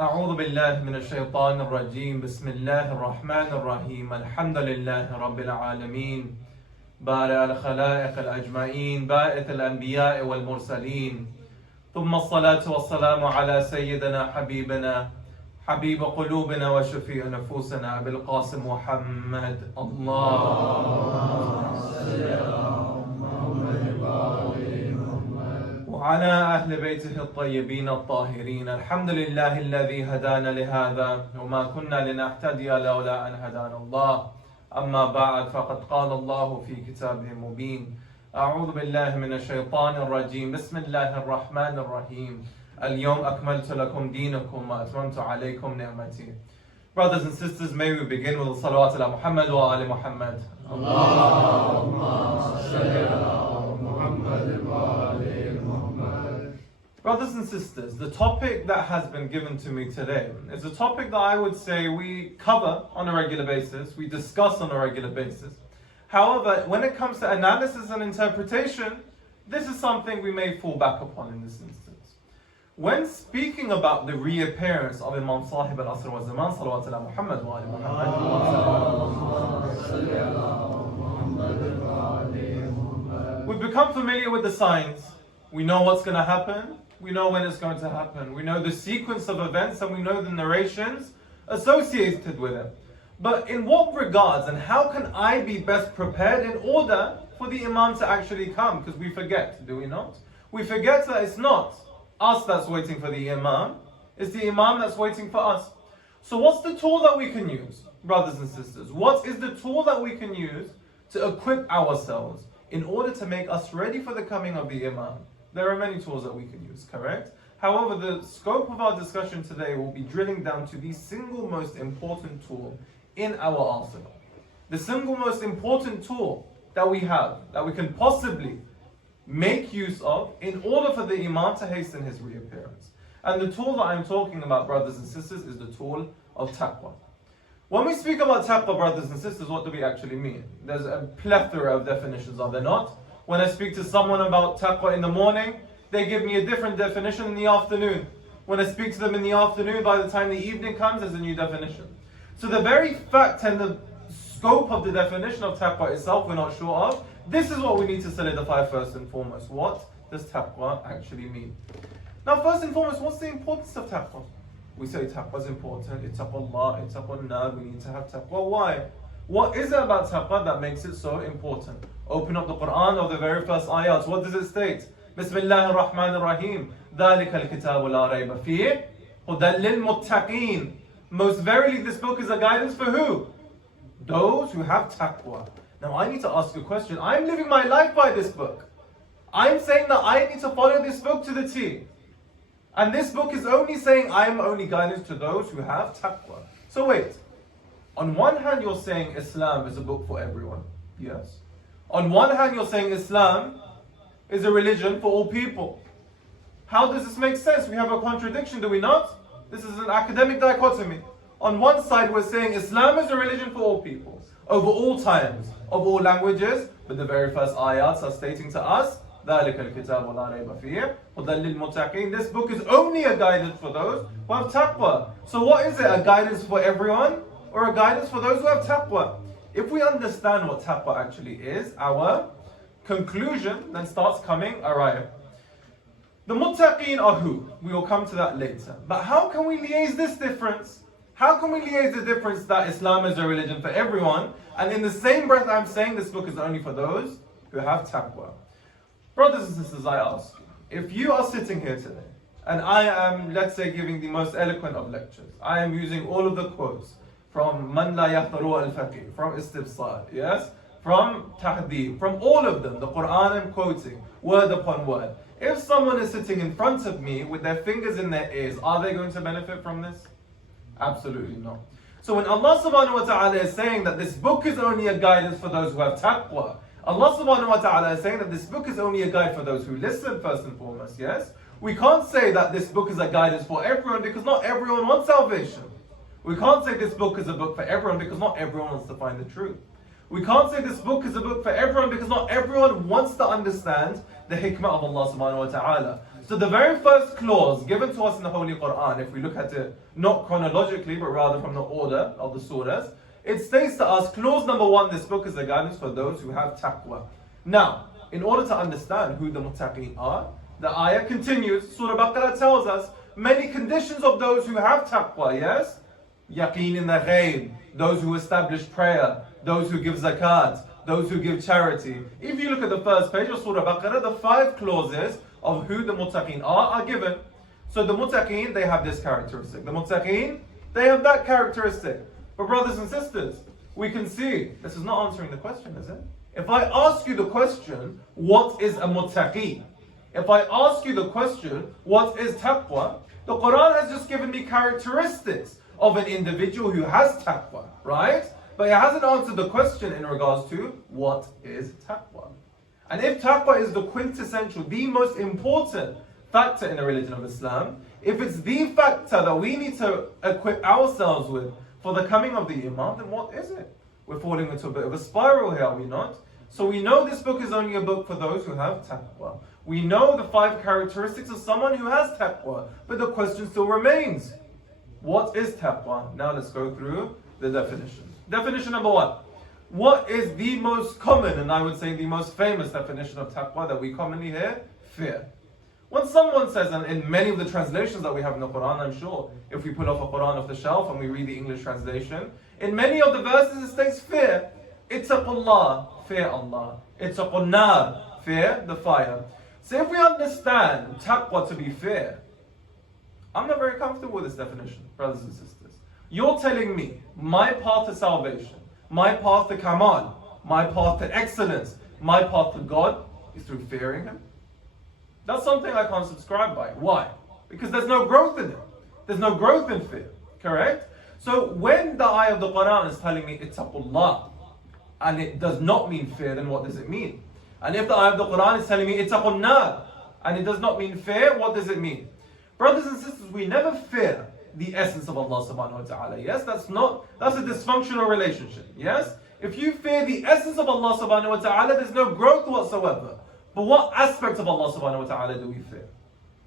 أعوذ بالله من الشيطان الرجيم بسم الله الرحمن الرحيم الحمد لله رب العالمين بارئ الخلائق الأجمعين بائث الأنبياء والمرسلين ثم الصلاة والسلام على سيدنا حبيبنا حبيب قلوبنا وشفيع نفوسنا أبي القاسم محمد اللهم صل على وعلى أهل بيته الطيبين الطاهرين الحمد لله الذي هدانا لهذا وما كنا لنهتدي لولا أن هدانا الله أما بعد فقد قال الله في كتابه المبين أعوذ بالله من الشيطان الرجيم بسم الله الرحمن الرحيم اليوم أكملت لكم دينكم وأتممت عليكم نعمتي. Brothers and sisters, may we begin with the salawat ala Muhammad wa ali Muhammad. Allahumma salli ala Muhammad wa ali Muhammad. Brothers and sisters, the topic that has been given to me today is a topic that I would say we cover on a regular basis, we discuss on a regular basis. However, when it comes to analysis and interpretation, this is something we may fall back upon in this instance. When speaking about the reappearance of Imam Sahib al-Asr wa Zaman, salawat ala Muhammad wa ali Muhammad, we've become familiar with the signs. We know what's going to happen. We know when it's going to happen. We know the sequence of events and we know the narrations associated with it. But in what regards and how can I be best prepared in order for the Imam to actually come? Because we forget, do we not? We forget that it's not us that's waiting for the Imam, it's the Imam that's waiting for us. So what's the tool that we can use, brothers and sisters? What is the tool that we can use to equip ourselves in order to make us ready for the coming of the Imam? There are many tools that we can use, correct? However, the scope of our discussion today will be drilling down to the single most important tool in our arsenal. The single most important tool that we have, that we can possibly make use of in order for the Imam to hasten his reappearance. And the tool that I'm talking about, brothers and sisters, is the tool of Taqwa. When we speak about Taqwa, brothers and sisters, what do we actually mean? There's a plethora of definitions, are there not? When I speak to someone about Taqwa in the morning, they give me a different definition in the afternoon. When I speak to them in the afternoon, by the time the evening comes, there's a new definition. So the very fact and the scope of the definition of Taqwa itself, we're not sure of. This is what we need to solidify first and foremost. What does Taqwa actually mean? Now, first and foremost, what's the importance of Taqwa? We say Taqwa is important. Ittaqullah, ittaqunnar. We need to have Taqwa. Why? What is it about Taqwa that makes it so important? Open up the Quran of the very first ayat. What does it state? Bismillah ar-Rahman ar-Rahim. ذَلِكَ الْكِتَابُ لَا رَيْبَ فِيهِ هُدًى لِلْمُتَّقِينَ. Most verily, this book is a guidance for who? Those who have Taqwa. Now I need to ask a question. I'm living my life by this book. I'm saying that I need to follow this book to the T. And this book is only saying I am only guidance to those who have Taqwa. So wait. On one hand you're saying Islam is a book for everyone. Yes. On one hand you're saying Islam is a religion for all people. How does this make sense? We have a contradiction, do we not? This is an academic dichotomy. On one side we're saying Islam is a religion for all people, over all times, of all languages, but the very first ayats are stating to us, ذَلِكَ الْكِتَابُ لَا رَيْبَ فِيهِ هُدًى لِلْمُتَّقِينَ. This book is only a guidance for those who have Taqwa. So what is it? A guidance for everyone or a guidance for those who have Taqwa? If we understand what Taqwa actually is, our conclusion then starts coming arrive. The muttaqeen are who? We will come to that later. But how can we liaise this difference? How can we liaise the difference that Islam is a religion for everyone, and in the same breath I'm saying this book is only for those who have Taqwa? Brothers and sisters, I ask you, if you are sitting here today, and I am, let's say, giving the most eloquent of lectures, I am using all of the quotes from Man La Yahtaru al-Faqih, from Istifsal, yes? From Tahdib, from all of them, the Quran I'm quoting, word upon word. If someone is sitting in front of me with their fingers in their ears, are they going to benefit from this? Absolutely not. So when Allah subhanahu wa ta'ala is saying that this book is only a guidance for those who have Taqwa, Allah subhanahu wa ta'ala is saying that this book is only a guide for those who listen first and foremost, yes? We can't say that this book is a guidance for everyone because not everyone wants salvation. We can't say this book is a book for everyone because not everyone wants to find the truth. We can't say this book is a book for everyone because not everyone wants to understand the hikmah of Allah subhanahu wa ta'ala. So the very first clause given to us in the Holy Quran, if we look at it not chronologically, but rather from the order of the surahs, it states to us, clause number 1, this book is the guidance for those who have taqwa. Now, in order to understand who the muttaqeen are, the ayah continues. Surah Baqarah tells us many conditions of those who have taqwa, yes? Yaqeen in the ghaib, those who establish prayer, those who give zakat, those who give charity. If you look at the first page of Surah Baqarah, the 5 clauses of who the muttaqeen are given. So the muttaqeen, they have this characteristic. The muttaqeen, they have that characteristic. But brothers and sisters, we can see, this is not answering the question, is it? If I ask you the question, what is a muttaqi? If I ask you the question, what is taqwa? The Quran has just given me characteristics of an individual who has taqwa, right? But it hasn't answered the question in regards to what is taqwa. And if taqwa is the quintessential, the most important factor in the religion of Islam, if it's the factor that we need to equip ourselves with for the coming of the Imam, then what is it? We're falling into a bit of a spiral here, are we not? So we know this book is only a book for those who have taqwa. We know the 5 characteristics of someone who has taqwa, but the question still remains. What is taqwa? Now let's go through the definitions. Definition number 1. What is the most common, and I would say the most famous definition of taqwa that we commonly hear? Fear. When someone says, and in many of the translations that we have in the Quran, I'm sure, if we pull off a Quran off the shelf and we read the English translation, in many of the verses it states fear. Ittaqullah, fear Allah. Ittaqun nar, fear the fire. So if we understand taqwa to be fear, I'm not very comfortable with this definition, brothers and sisters. You're telling me my path to salvation, my path to kamal, my path to excellence, my path to God is through fearing Him? That's something I can't subscribe by. Why? Because there's no growth in it. There's no growth in fear. Correct? So when the ayah of the Quran is telling me ittaqullah, and it does not mean fear, then what does it mean? And if the ayah of the Quran is telling me ittaqun nar, and it does not mean fear, what does it mean? Brothers and sisters, we never fear the essence of Allah subhanahu wa ta'ala. Yes, that's a dysfunctional relationship. Yes? If you fear the essence of Allah subhanahu wa ta'ala, there's no growth whatsoever. But what aspect of Allah subhanahu wa ta'ala do we fear?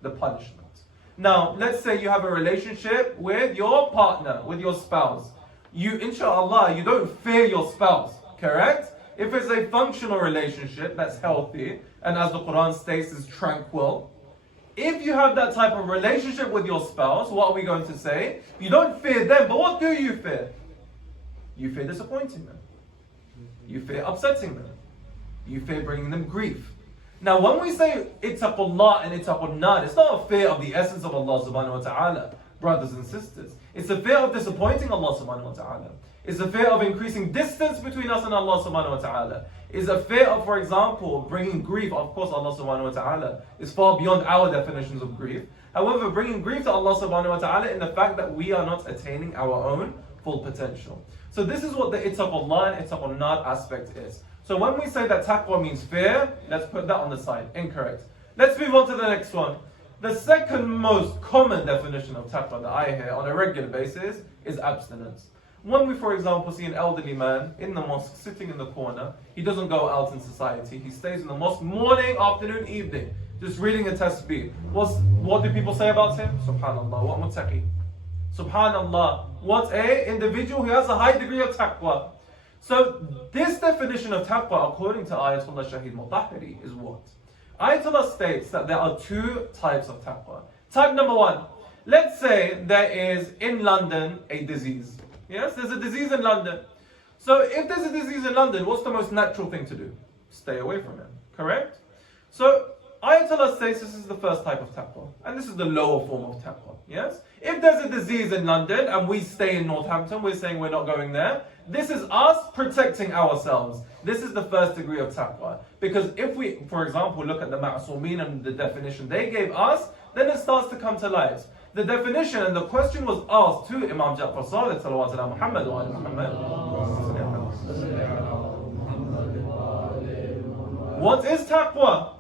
The punishment. Now, let's say you have a relationship with your partner, with your spouse. You, inshallah, you don't fear your spouse, correct? If it's a functional relationship that's healthy, and as the Quran states is tranquil, if you have that type of relationship with your spouse, what are we going to say? You don't fear them, but what do you fear? You fear disappointing them. You fear upsetting them. You fear bringing them grief. Now when we say ittaqullah and ittaqun nar, it's not a fear of the essence of Allah subhanahu wa ta'ala, brothers and sisters. It's a fear of disappointing Allah subhanahu wa ta'ala. It's a fear of increasing distance between us and Allah subhanahu wa ta'ala. It's a fear of, for example, bringing grief. Of course, Allah subhanahu wa ta'ala is far beyond our definitions of grief. However, bringing grief to Allah subhanahu wa ta'ala in the fact that we are not attaining our own full potential. So this is what the ittaqullah and ittaqun nar aspect is. So when we say that taqwa means fear, let's put that on the side. Incorrect. Let's move on to the next one. The second most common definition of taqwa that I hear on a regular basis is abstinence. When we, for example, see an elderly man in the mosque sitting in the corner, he doesn't go out in society. He stays in the mosque morning, afternoon, evening, just reading a tasbih. What do people say about him? Subhanallah, what muttaqi. Subhanallah, what a individual who has a high degree of taqwa. So this definition of taqwa, according to Ayatollah Shahid Mutahhiri, is what? Ayatollah states that there are 2 types of taqwa. Type number 1, let's say there is in London a disease. Yes, there's a disease in London. So if there's a disease in London, what's the most natural thing to do? Stay away from it, correct? So Ayatollah states this is the first type of taqwa, and this is the lower form of taqwa, yes? If there's a disease in London and we stay in Northampton, we're saying we're not going there, this is us protecting ourselves. This is the first degree of taqwa. Because if we, for example, look at the ma'asumeen and the definition they gave us, then it starts to come to light. The definition and the question was asked to Imam Ja'far Sadiq salawatu ala Muhammad wa ala Muhammad. What is taqwa?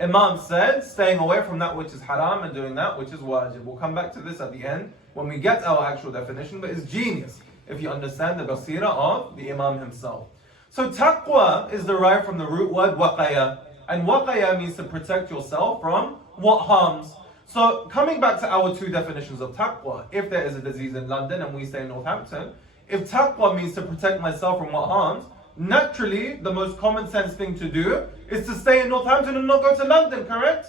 Imam said, staying away from that which is haram and doing that which is wajib. We'll come back to this at the end when we get our actual definition, but it's genius if you understand the basira of the Imam himself. So taqwa is derived from the root word waqaya, and waqaya means to protect yourself from what harms. So coming back to our two definitions of taqwa, if there is a disease in London and we stay in Northampton, if taqwa means to protect myself from what harms, naturally the most common sense thing to do is to stay in Northampton and not go to London, correct?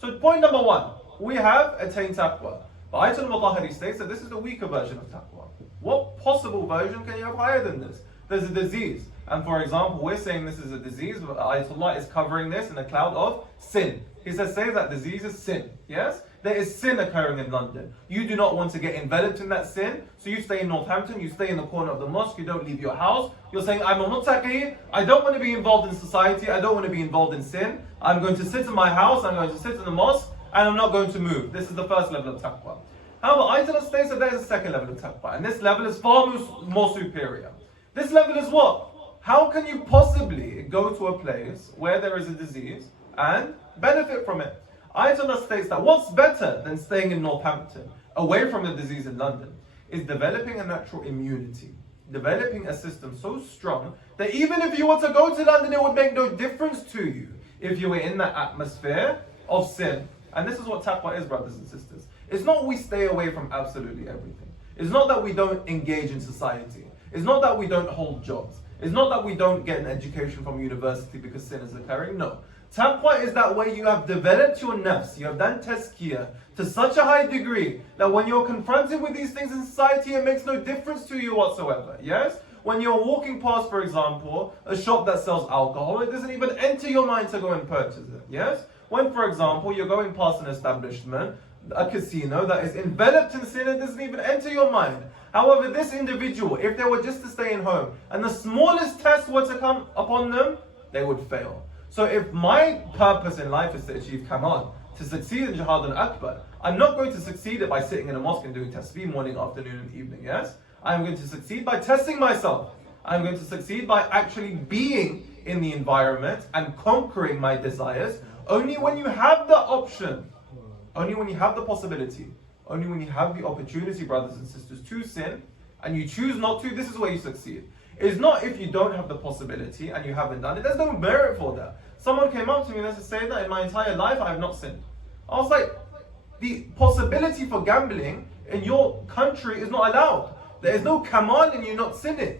So point number one, we have attained taqwa. But Ayatollah Mutahari states that this is the weaker version of taqwa. What possible version can you have higher than this? There's a disease. And for example, we're saying this is a disease, but Ayatollah is covering this in a cloud of sin. He says, say that disease is sin. Yes? There is sin occurring in London. You do not want to get enveloped in that sin, so you stay in Northampton, you stay in the corner of the mosque, you don't leave your house. You're saying, I'm a muttaqi, I don't want to be involved in society, I don't want to be involved in sin. I'm going to sit in my house, I'm going to sit in the mosque, and I'm not going to move. This is the first level of taqwa. However, Ayatollah states that there is a second level of taqwa, and this level is far more superior. This level is what? How can you possibly go to a place where there is a disease and benefit from it? Ayatollah states that what's better than staying in Northampton, away from the disease in London, is developing a natural immunity. Developing a system so strong that even if you were to go to London, it would make no difference to you if you were in that atmosphere of sin. And this is what taqwa is, brothers and sisters. It's not we stay away from absolutely everything. It's not that we don't engage in society. It's not that we don't hold jobs. It's not that we don't get an education from university because sin is occurring. No. Taqwa is that way you have developed your nafs, you have done tazkiyah to such a high degree that when you're confronted with these things in society, it makes no difference to you whatsoever. Yes? When you're walking past, for example, a shop that sells alcohol, it doesn't even enter your mind to go and purchase it. Yes? When, for example, you're going past an establishment, a casino that is enveloped in sin, it doesn't even enter your mind. However, this individual, if they were just to stay in home and the smallest test were to come upon them, they would fail. So if my purpose in life is to achieve kamal, to succeed in jihad al-akbar, I'm not going to succeed it by sitting in a mosque and doing tasbih morning, afternoon and evening, yes? I'm going to succeed by testing myself. I'm going to succeed by actually being in the environment and conquering my desires. Only when you have the option, only when you have the possibility, only when you have the opportunity, brothers and sisters, to sin, and you choose not to, this is where you succeed. It's not if you don't have the possibility and you haven't done it. There's no merit for that. Someone came up to me and said, say that in my entire life I have not sinned. I was like, the possibility for gambling in your country is not allowed. There is no kamal in you not sinning.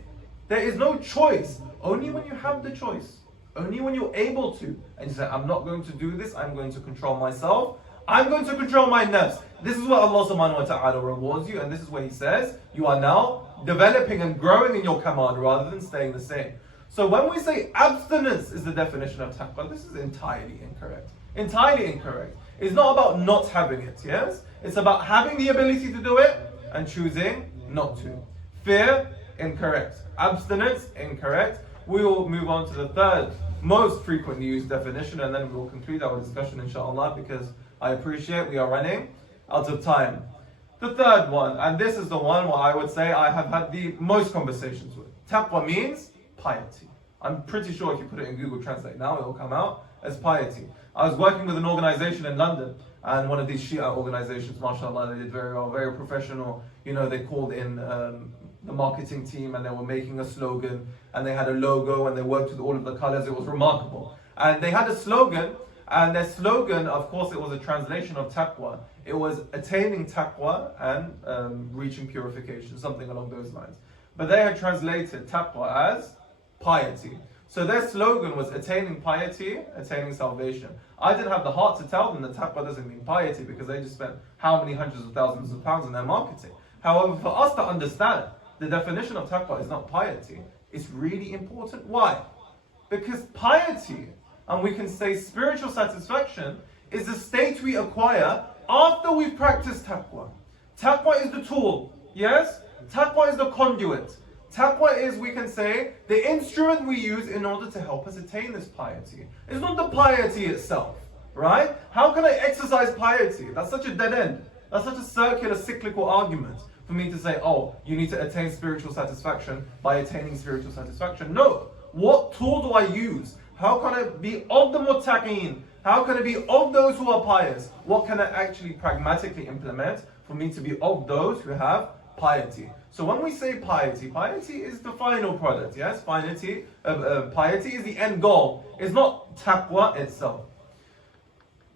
There is no choice. Only when you have the choice. Only when you're able to. And you say, I'm not going to do this. I'm going to control myself. I'm going to control my nafs. This is what Allah subhanahu wa ta'ala rewards you. And this is where He says, you are now developing and growing in your kamal rather than staying the same. So when we say abstinence is the definition of taqwa, this is entirely incorrect. Entirely incorrect. It's not about not having it, yes? It's about having the ability to do it and choosing not to. Fear, incorrect. Abstinence, incorrect. We will move on to the third most frequently used definition, and then we will conclude our discussion inshallah, because I appreciate we are running out of time. The third one, and this is the one where I would say I have had the most conversations with. Taqwa means piety. I'm pretty sure if you put it in Google Translate now, it will come out as piety. I was working with an organization in London, and one of these Shia organizations, mashallah, they did very well, very professional. You know, they called in the marketing team and they were making a slogan, and they had a logo and they worked with all of the colors. It was remarkable. And they had a slogan, and their slogan, of course, it was a translation of taqwa. It was attaining taqwa and reaching purification, something along those lines. But they had translated taqwa as piety. So their slogan was attaining piety, attaining salvation. I didn't have the heart to tell them that taqwa doesn't mean piety, because they just spent how many hundreds of thousands of pounds in their marketing. However, for us to understand, the definition of taqwa is not piety. It's really important. Why? Because piety, and we can say spiritual satisfaction, is a state we acquire after we've practiced taqwa. Taqwa is the tool, yes? Taqwa is the conduit. Taqwa is, we can say, the instrument we use in order to help us attain this piety. It's not the piety itself, right? How can I exercise piety? That's such a dead end. That's such a circular, cyclical argument for me to say, oh, you need to attain spiritual satisfaction by attaining spiritual satisfaction. No. What tool do I use? How can I be of the muttaqeen? How can I be of those who are pious? What can I actually pragmatically implement for me to be of those who have piety? So when we say piety, piety is the final product, yes? Piety is the end goal. It's not taqwa itself.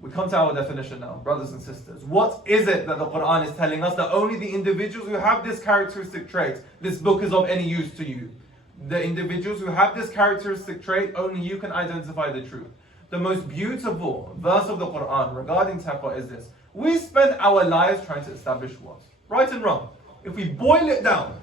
We come to our definition now, brothers and sisters. What is it that the Quran is telling us? That only the individuals who have this characteristic trait, this book is of any use to you. The individuals who have this characteristic trait, only you can identify the truth. The most beautiful verse of the Quran regarding taqwa is this. We spend our lives trying to establish what? Right and wrong. If we boil it down,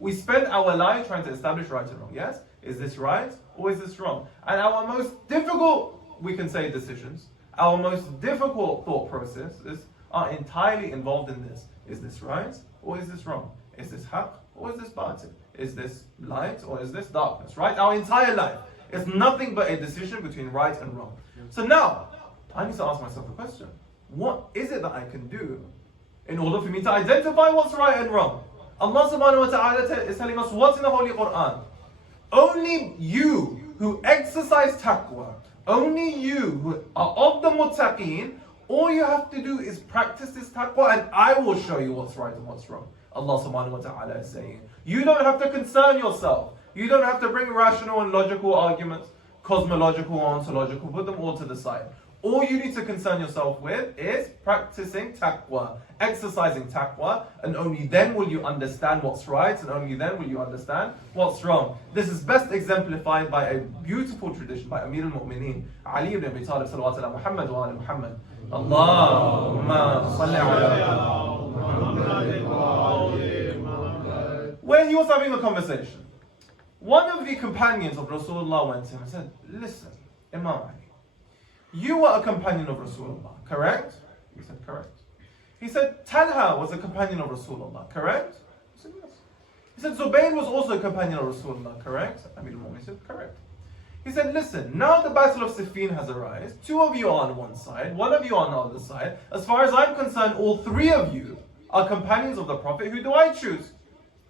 we spend our lives trying to establish right and wrong. Yes? Is this right or is this wrong? And our most difficult, we can say, decisions, our most difficult thought processes are entirely involved in this. Is this right or is this wrong? Is this haqq or is this batil? Is this light or is this darkness? Right? Our entire life is nothing but a decision between right and wrong. So now, I need to ask myself a question. What is it that I can do in order for me to identify what's right and wrong? Allah subhanahu wa ta'ala is telling us what's in the Holy Quran. Only you who exercise taqwa, only you who are of the muttaqeen, all you have to do is practice this taqwa and I will show you what's right and what's wrong. Allah subhanahu wa ta'ala is saying, you don't have to concern yourself. You don't have to bring rational and logical arguments, cosmological or ontological, put them all to the side. All you need to concern yourself with is practicing taqwa, exercising taqwa, and only then will you understand what's right, and only then will you understand what's wrong. This is best exemplified by a beautiful tradition by Amir al-Mu'mineen, Ali ibn Abi Talib sallallahu alaihi Muhammad wa ala Muhammad. Allahumma salli ala Muhammad. When he was having a conversation, one of the companions of Rasulullah went to him and said, listen, Imam Ali, you were a companion of Rasulullah, correct? He said, correct. He said, Talha was a companion of Rasulullah, correct? He said, yes. He said, Zubayr was also a companion of Rasulullah, correct? Amir al-Mu'mineen said, correct. He said, listen, now the battle of Siffin has arisen. Two of you are on one side, one of you on the other side. As far as I'm concerned, all three of you are companions of the Prophet. Who do I choose?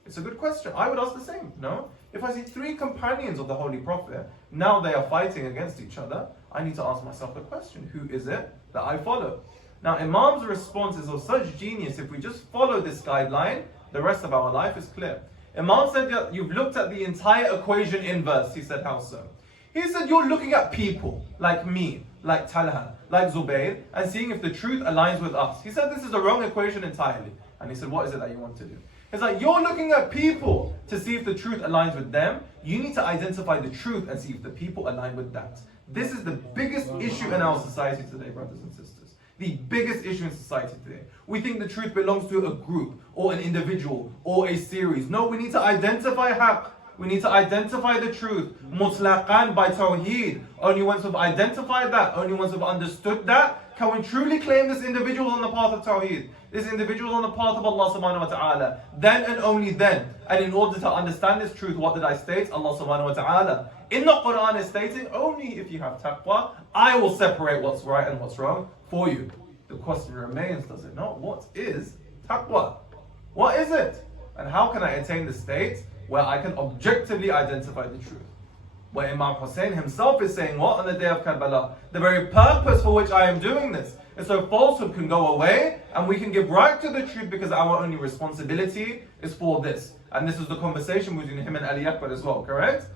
It's a good question. I would ask the same, no? If I see three companions of the Holy Prophet, now they are fighting against each other, I need to ask myself the question, who is it that I follow? Now, Imam's response is of such genius. If we just follow this guideline, the rest of our life is clear. Imam said, you've looked at the entire equation inverse. He said, how so? He said, you're looking at people like me, like Talha, like Zubayr, and seeing if the truth aligns with us. He said, this is the wrong equation entirely. And he said, what is it that you want to do? It's like, you're looking at people to see if the truth aligns with them. You need to identify the truth and see if the people align with that. This is the biggest issue in our society today, brothers and sisters. The biggest issue in society today. We think the truth belongs to a group, or an individual, or a series. No, we need to identify haqq. We need to identify the truth. Mutlaqan by tawheed. Only once we've identified that, only once we've understood that, can we truly claim this individual on the path of tawheed. This individual on the path of Allah subhanahu wa ta'ala. Then and only then. And in order to understand this truth, what did I state? Allah subhanahu wa ta'ala in the Quran is stating, only if you have taqwa, I will separate what's right and what's wrong for you. The question remains, does it not? What is taqwa? What is it? And how can I attain the state where I can objectively identify the truth? Where Imam Hussein himself is saying, what on the day of Karbala? The very purpose for which I am doing this is so falsehood can go away and we can give right to the truth, because our only responsibility is for this. And this is the conversation between him and Ali Akbar as well, correct?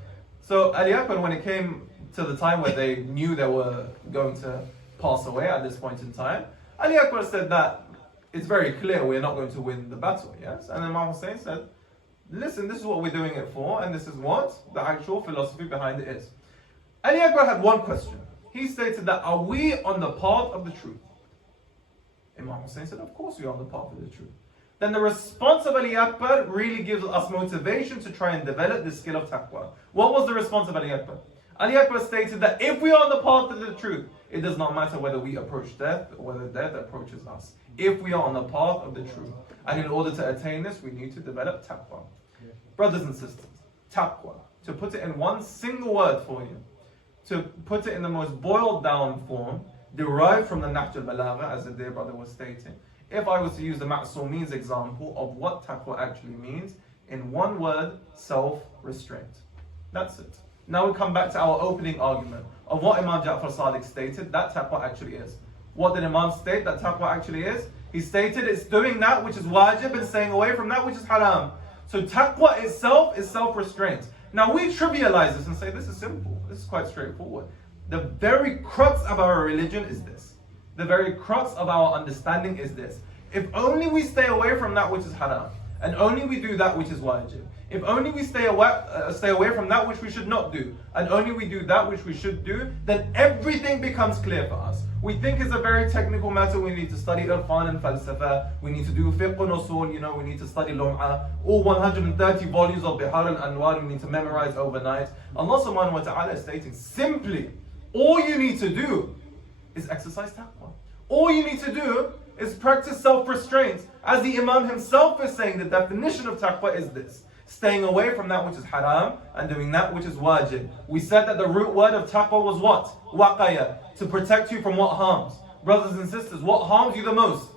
So Ali Akbar, when it came to the time where they knew they were going to pass away at this point in time, Ali Akbar said that it's very clear we're not going to win the battle, yes? And Imam Hussein said, listen, this is what we're doing it for, and this is what the actual philosophy behind it is. Ali Akbar had one question. He stated that, are we on the path of the truth? Imam Hussein said, of course we are on the path of the truth. Then the response of Ali Akbar really gives us motivation to try and develop this skill of taqwa. What was the response of Ali Akbar? Ali Akbar stated that if we are on the path of the truth, it does not matter whether we approach death or whether death approaches us. If we are on the path of the truth. And in order to attain this, we need to develop taqwa. Brothers and sisters, taqwa, to put it in one single word for you, to put it in the most boiled down form, derived from the Nahj al-Balagha, as the dear brother was stating. If I was to use the Ma'sumeen's example of what taqwa actually means, in one word, self-restraint. That's it. Now we come back to our opening argument of what Imam Ja'far Sadiq stated that taqwa actually is. What did Imam state that taqwa actually is? He stated it's doing that which is wajib and staying away from that which is haram. So taqwa itself is self-restraint. Now we trivialize this and say this is simple. This is quite straightforward. The very crux of our religion is this. the very crux of our understanding is this. If only we stay away from that which is haram, and only we do that which is wajib. If only we stay away from that which we should not do, and only we do that which we should do, then everything becomes clear for us. We think it's a very technical matter. We need to study irfan and falsafa. We need to do fiqh and usul. We need to study lum'ah. All 130 volumes of Bihar al-Anwar we need to memorize overnight. Allah subhanahu wa ta'ala is stating simply, all you need to do is exercise taqwa. All you need to do is practice self-restraint. As the Imam himself is saying, the definition of taqwa is this: staying away from that which is haram and doing that which is wajib. We said that the root word of taqwa was what? Waqaya, to protect you from what harms. Brothers and sisters, what harms you the most?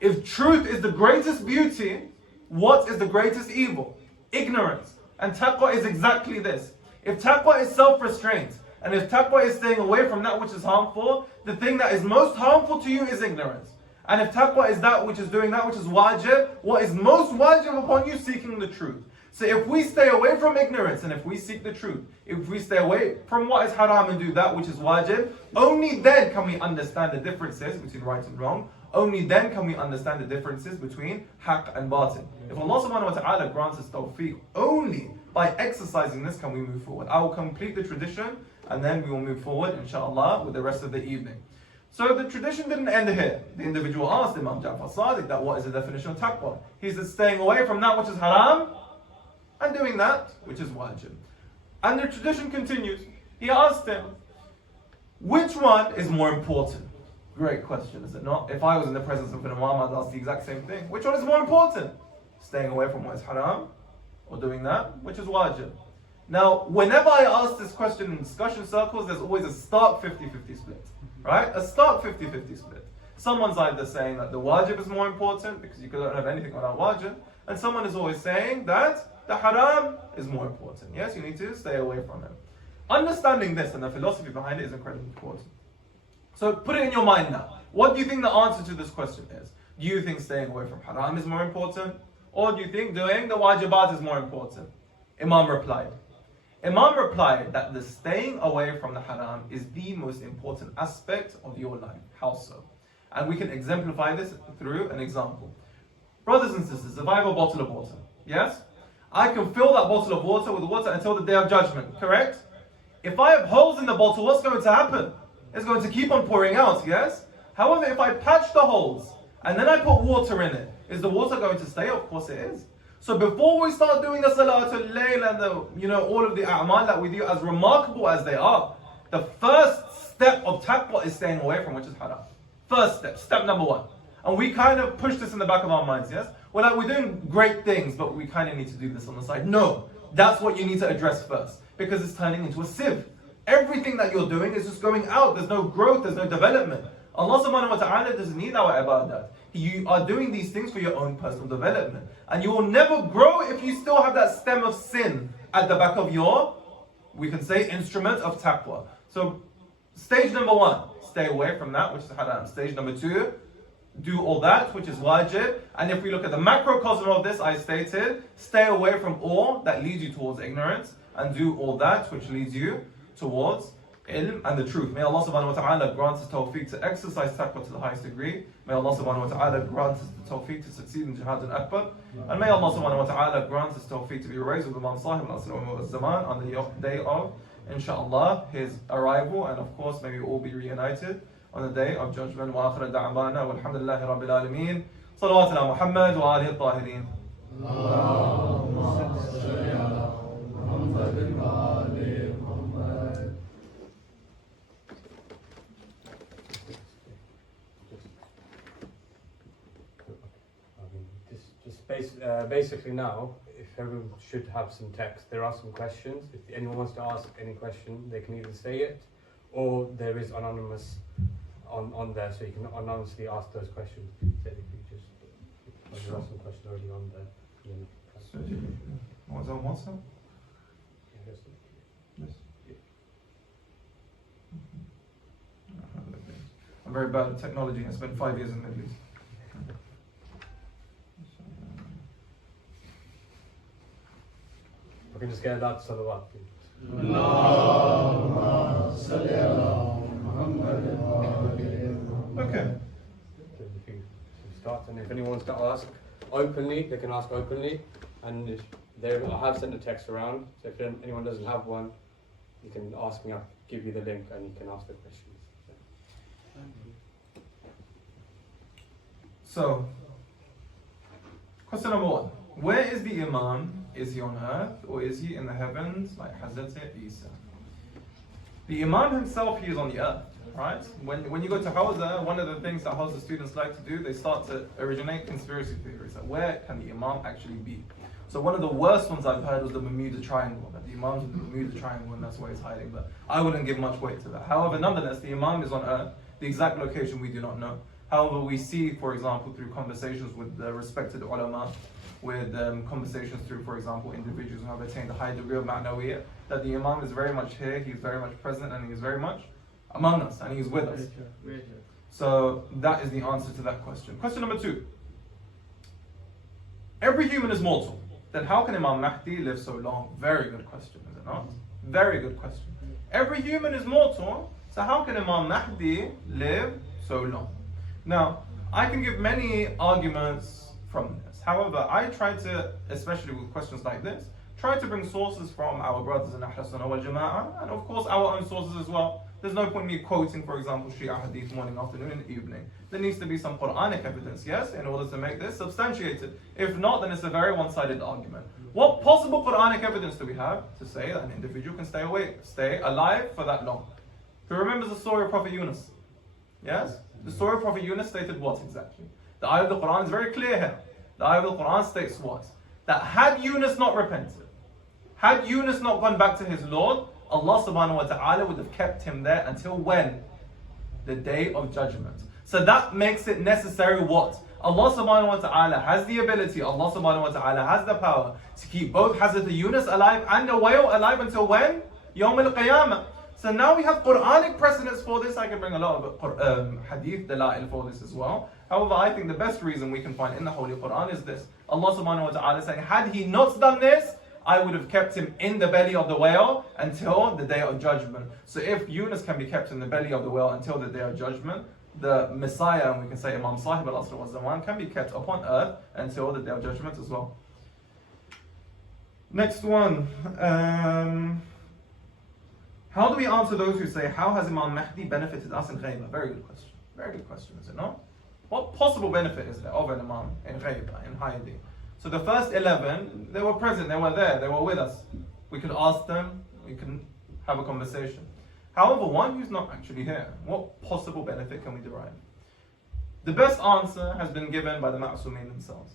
If truth is the greatest beauty, what is the greatest evil? Ignorance. And taqwa is exactly this. If taqwa is self-restraint, and if taqwa is staying away from that which is harmful, the thing that is most harmful to you is ignorance. And if taqwa is that which is doing that which is wajib, what is most wajib upon you? Seeking the truth. So if we stay away from ignorance and if we seek the truth, if we stay away from what is haram and do that which is wajib, only then can we understand the differences between right and wrong. Only then can we understand the differences between haqq and batil. If Allah subhanahu wa ta'ala grants us tawfiq, only by exercising this can we move forward. I will complete the tradition and then we will move forward, inshallah, with the rest of the evening. So the tradition didn't end here. The individual asked Imam Ja'far Sadiq that what is the definition of taqwa? He said staying away from that which is haram and doing that which is wajib. And the tradition continues. He asked him, which one is more important? Great question, is it not? If I was in the presence of an Imam, I'd ask the exact same thing. Which one is more important? Staying away from what is haram or doing that which is wajib? Now, whenever I ask this question in discussion circles, there's always a stark 50-50 split. Right? A stark 50-50 split. Someone's either saying that the wajib is more important because you don't have anything without wajib, and someone is always saying that the haram is more important. Yes, you need to stay away from it. Understanding this and the philosophy behind it is incredibly important. So put it in your mind now. What do you think the answer to this question is? Do you think staying away from haram is more important? Or do you think doing the wajibat is more important? Imam replied that the staying away from the haram is the most important aspect of your life. How so? And we can exemplify this through an example. Brothers and sisters, if I have a bottle of water, yes? I can fill that bottle of water with water until the day of judgment, correct? If I have holes in the bottle, what's going to happen? It's going to keep on pouring out, yes? However, if I patch the holes and then I put water in it, is the water going to stay? Of course it is. So before we start doing the Salatul Layl and all of the a'mal that we do, as remarkable as they are, the first step of taqwa is staying away from which is haram. First step, step number one. And we kind of push this in the back of our minds, yes? We're doing great things, but we kind of need to do this on the side. No, that's what you need to address first, because it's turning into a sieve. Everything that you're doing is just going out. There's no growth, there's no development. Allah subhanahu wa ta'ala doesn't need our ibadat. You are doing these things for your own personal development. And you will never grow if you still have that stem of sin at the back of your, we can say, instrument of taqwa. So, stage number one, stay away from that which is haram. Stage number two, do all that which is wajib. And if we look at the macrocosm of this, I stated, stay away from all that leads you towards ignorance and do all that which leads you towards ilm and the truth. May Allah subhanahu wa ta'ala grant us tawfiq to exercise taqwa to the highest degree. May Allah subhanahu wa ta'ala grant us the tawfiq to succeed in jihad al-akbar. And may Allah subhanahu wa ta'ala grant us tawfiq to be raised with Imam Sahib al-Zaman on the day of, inshallah, his arrival. And of course, may we all be reunited on the day of judgment. Wa akhir da'abana walhamdulillahi rabbil alameen. Salawat ala Muhammad wa alihi al-tahirin. Allahumma salli ala Muhammadin wa ali Muhammad. Basically now, if everyone should have some text, there are some questions. If anyone wants to ask any question, they can either say it, or there is anonymous on there, so you can anonymously ask those questions. So if you just, there are some questions already on there. What's on WhatsApp? Yes. Yeah. I'm very bad at technology. I spent 5 years in the Middle East. We can just get that salawat. Allahumma salli ala Muhammadin wa ali Muhammad. Okay. So if you start, and if anyone wants to ask openly, they can ask openly. And if I have sent a text around, so if anyone doesn't have one, you can ask me. I'll give you the link, and you can ask the questions. So, question number 1. Where is the Imam? Is he on earth or is he in the heavens like Hazrat Isa? The Imam himself, he is on the earth, right? When you go to hausa, one of the things that hausa students like to do, they start to originate conspiracy theories. Like, where can the Imam actually be? So one of the worst ones I've heard was the Bermuda Triangle, that the Imam's in the Bermuda Triangle and that's where he's hiding, but I wouldn't give much weight to that. However, nonetheless, the Imam is on earth. The exact location we do not know. However, we see, for example, through conversations with the respected ulama, with conversations through, for example, individuals who have attained a high degree of ma'nawiyyah, that the Imam is very much here, he's very much present, and he's very much among us, and he's with us. So that is the answer to that question. Question number 2. Every human is mortal. Then how can Imam Mahdi live so long? Very good question, is it not? Very good question. Every human is mortal, so how can Imam Mahdi live so long? Now, I can give many arguments from this. However, I try to, especially with questions like this, try to bring sources from our brothers in Ahl Sunnah wal Jama'ah, and of course our own sources as well. There's no point in me quoting, for example, Shia Hadith morning, afternoon, and evening. There needs to be some Quranic evidence, yes, in order to make this substantiated. If not, then it's a very one-sided argument. What possible Quranic evidence do we have to say that an individual can stay alive for that long? Who remembers the story of Prophet Yunus? Yes? The story of Prophet Yunus stated what exactly? The ayah of the Quran is very clear here. The ayah of the Quran states what? That had Yunus not repented, had Yunus not gone back to his Lord, Allah subhanahu wa ta'ala would have kept him there until when? The day of judgment. So that makes it necessary what? Allah subhanahu wa ta'ala has the ability, Allah subhanahu wa ta'ala has the power to keep both Hazrat Yunus alive and the whale alive until when? Yawm al-Qiyamah. So now we have Quranic precedents for this. I can bring a lot of hadith dalail for this as well. However, I think the best reason we can find in the Holy Quran is this. Allah subhanahu wa ta'ala saying, had he not done this, I would have kept him in the belly of the whale until the day of judgment. So if Yunus can be kept in the belly of the whale until the day of judgment, the Messiah, and we can say Imam Sahib al-Asr wa Zaman, can be kept upon earth until the day of judgment as well. Next one. How do we answer those who say, how has Imam Mahdi benefited us in Ghaibah? Very good question. Very good question, is it not? What possible benefit is there of an Imam in Ghaibah, in hiding? So the first 11, they were present, they were there, they were with us. We could ask them, we can have a conversation. However, one who's not actually here, what possible benefit can we derive? The best answer has been given by the Ma'sumin themselves.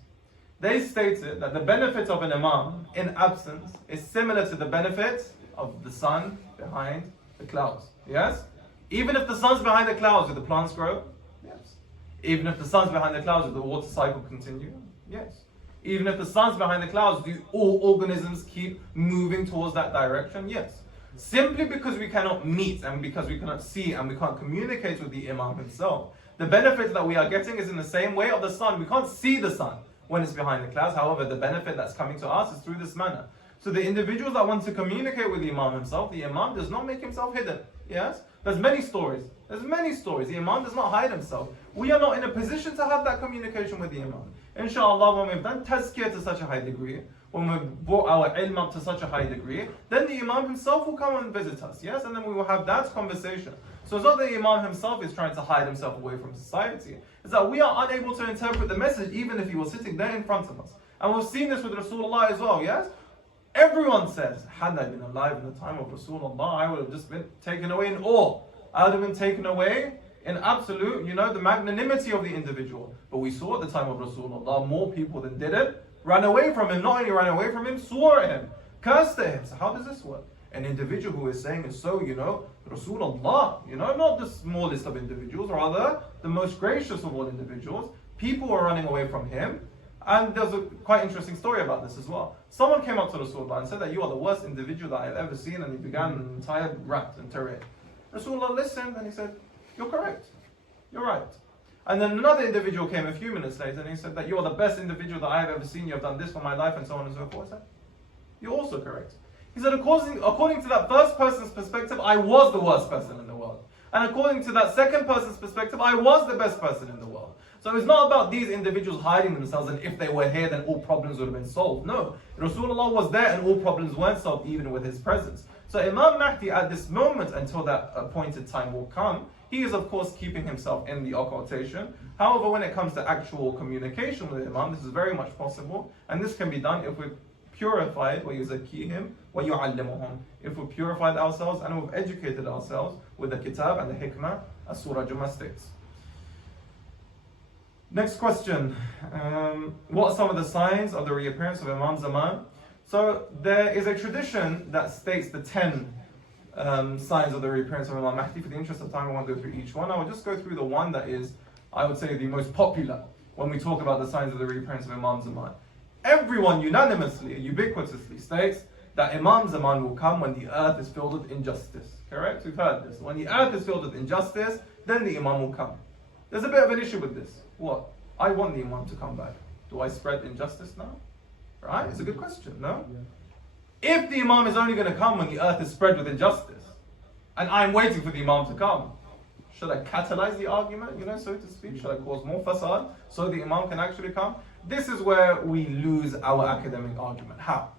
They stated that the benefit of an Imam in absence is similar to the benefit of the sun behind the clouds. Yes? Even if the sun's behind the clouds, do the plants grow? Yes. Even if the sun's behind the clouds, does the water cycle continue? Yes. Even if the sun's behind the clouds, do all organisms keep moving towards that direction? Yes. Simply because we cannot meet and because we cannot see and we can't communicate with the Imam himself, the benefit that we are getting is in the same way of the sun. We can't see the sun when it's behind the clouds. However, the benefit that's coming to us is through this manner. So the individuals that want to communicate with the Imam himself, the Imam does not make himself hidden. Yes? There's many stories. There's many stories. The Imam does not hide himself. We are not in a position to have that communication with the Imam. Inshallah, when we've done tazkiyah to such a high degree, when we've brought our ilm up to such a high degree, then the Imam himself will come and visit us. Yes? And then we will have that conversation. So it's not that the Imam himself is trying to hide himself away from society. It's that we are unable to interpret the message even if he was sitting there in front of us. And we've seen this with Rasulullah as well. Yes? Everyone says, had I been alive in the time of Rasulullah, I would have just been taken away in awe. I would have been taken away in absolute, the magnanimity of the individual. But we saw at the time of Rasulullah, more people than did it, ran away from him. Not only ran away from him, swore at him, cursed at him. So how does this work? An individual who is saying is so, Rasulullah, not the smallest of individuals, rather the most gracious of all individuals. People were running away from him. And there's a quite interesting story about this as well. Someone came up to Rasulullah and said that you are the worst individual that I've ever seen, and he began an entire rant and tirade. Rasulullah listened and he said, you're correct, you're right. And then another individual came a few minutes later and he said that you are the best individual that I have ever seen, you have done this for my life and so on and so forth. I said, you're also correct. He said, according to that first person's perspective, I was the worst person in the world. And according to that second person's perspective, I was the best person in the world. So it's not about these individuals hiding themselves, and if they were here, then all problems would have been solved. No, Rasulullah was there and all problems weren't solved even with his presence. So Imam Mahdi at this moment, until that appointed time will come, he is of course keeping himself in the occultation. However, when it comes to actual communication with Imam, this is very much possible, and this can be done if we're purified, وَيُزَكِّيهِمْ وَيُعَلِّمُهُمْ, if we've purified ourselves and we've educated ourselves with the kitab and the hikmah, as Surah Jummah states. Next question. What are some of the signs of the reappearance of Imam Zaman? So there is a tradition that states the 10 signs of the reappearance of Imam Mahdi. For the interest of time, I won't go through each one. I will just go through the one that is, I would say, the most popular when we talk about the signs of the reappearance of Imam Zaman. Everyone unanimously, ubiquitously states that Imam Zaman will come when the earth is filled with injustice. Correct? We've heard this. When the earth is filled with injustice, then the Imam will come. There's a bit of an issue with this. What? I want the Imam to come back. Do I spread injustice now? Right? It's a good question, no? Yeah. If the Imam is only going to come when the earth is spread with injustice, and I'm waiting for the Imam to come, should I catalyze the argument, so to speak? Should I cause more fasad so the Imam can actually come? This is where we lose our academic argument. How?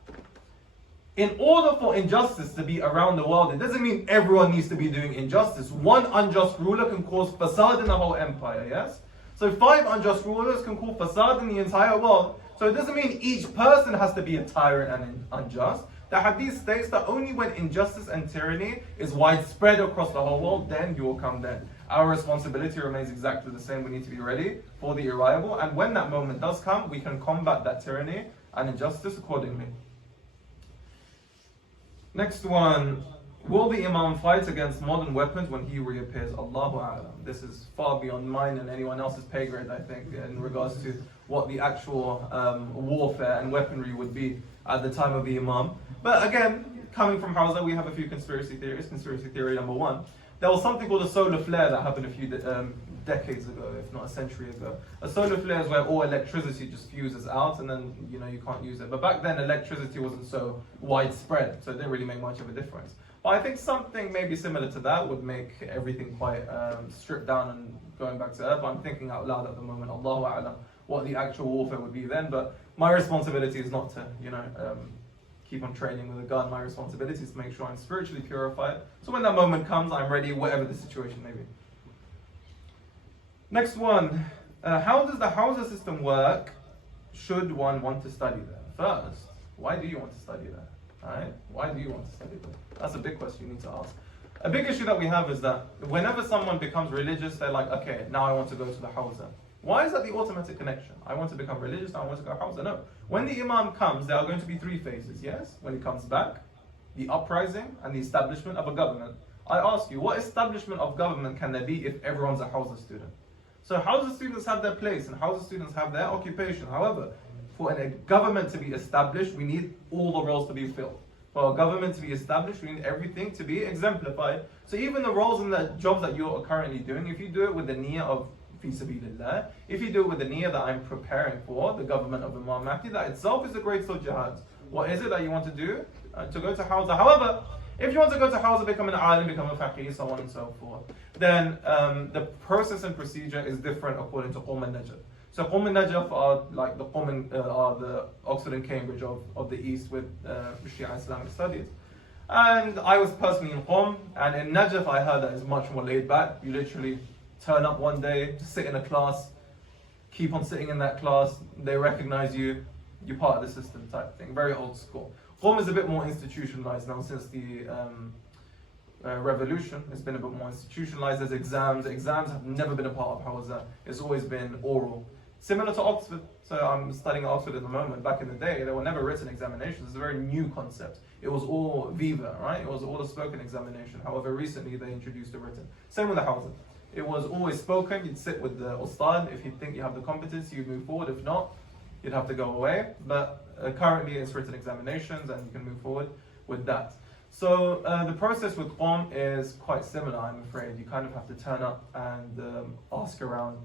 In order for injustice to be around the world, it doesn't mean everyone needs to be doing injustice. One unjust ruler can cause fasad in the whole empire, yes? So 5 unjust rulers can cause fasad in the entire world. So it doesn't mean each person has to be a tyrant and unjust. The hadith states that only when injustice and tyranny is widespread across the whole world, then you will come then. Our responsibility remains exactly the same. We need to be ready for the arrival. And when that moment does come, we can combat that tyranny and injustice accordingly. Next one. Will the Imam fight against modern weapons when he reappears? Allahu A'lam. This is far beyond mine and anyone else's pay grade, I think, in regards to what the actual warfare and weaponry would be at the time of the Imam. But again, coming from Hausa, we have a few conspiracy theories. Conspiracy theory number 1. There was something called a solar flare that happened a few decades ago, if not a century ago. A solar flare is where all electricity just fuses out and then you can't use it. But back then electricity wasn't so widespread, so it didn't really make much of a difference. But I think something maybe similar to that would make everything quite stripped down and going back to earth. I'm thinking out loud at the moment, Allahu A'lam, what the actual warfare would be then. But my responsibility is not to, keep on training with a gun. My responsibility is to make sure I'm spiritually purified. So when that moment comes, I'm ready, whatever the situation may be. Next one. How does the hausa system work should one want to study there? First, why do you want to study there? Right? Why do you want to study there? That's a big question you need to ask. A big issue that we have is that whenever someone becomes religious, they're like, okay, now I want to go to the hausa. Why is that the automatic connection? I want to become religious, I want to go hausa. No. When the Imam comes, there are going to be 3 phases, yes? When he comes back, the uprising and the establishment of a government. I ask you, what establishment of government can there be if everyone's a hausa student? So hausa students have their place and hausa students have their occupation. However, for a government to be established, we need all the roles to be filled. For a government to be established, we need everything to be exemplified. So even the roles and the jobs that you're currently doing, if you do it with the niyyah of fi sabilillah, if you do it with the niyyah that I'm preparing for the government of Imam Mahdi, that itself is a great soul jihad. What is it that you want to do? To go to hausa. However, if you want to go to hausa, become an alim, become a faqih, so on and so forth, then the process and procedure is different according to Qawm and Najaf. So Qawm and Najaf are like the are the Oxford and Cambridge of the East with Shia Islamic studies. And I was personally in Qawm, and in Najaf I heard that it's much more laid back. You literally turn up one day, sit in a class, keep on sitting in that class, they recognize you, you're part of the system type thing. Very old school. Qawm is a bit more institutionalized now since the revolution. It's been a bit more institutionalized. There's exams. Exams have never been a part of hausa. It's always been oral. Similar to Oxford. So I'm studying at Oxford at the moment. Back in the day, there were never written examinations. It's a very new concept. It was all viva, right? It was all a spoken examination. However, recently they introduced a written. Same with the hausa. It was always spoken. You'd sit with the ustad. If you think you have the competence, you'd move forward. If not, you'd have to go away. But currently it's written examinations and you can move forward with that. So the process with Qawm is quite similar, I'm afraid. You kind of have to turn up and ask around,